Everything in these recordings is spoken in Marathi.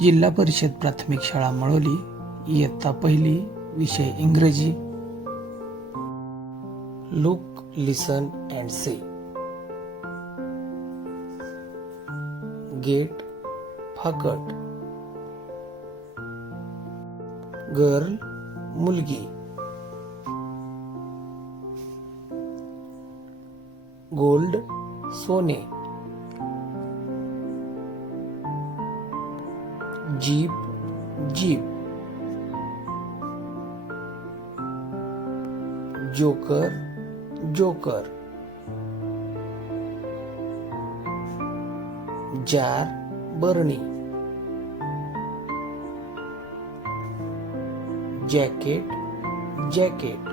जिल्हा परिषद प्राथमिक शाळा मळोली इयत्ता पहिली विषय इंग्रजी. Look listen and say gate फाकट गर्ल मुलगी गोल्ड सोने jeep jeep. Joker joker. Jar बरणी। Jacket jacket.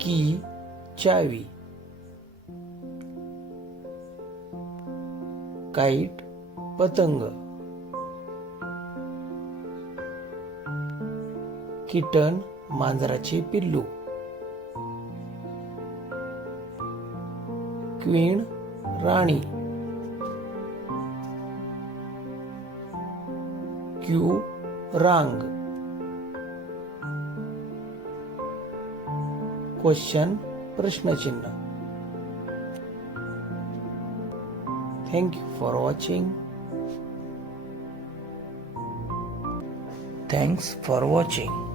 की चावी। काईट पतंग. किटन मांजराचे पिल्लू. क्वीन राणी. क्यू रांग. क्वेश्चन प्रश्नचिन्ह. Thank you for watching. Thanks for watching.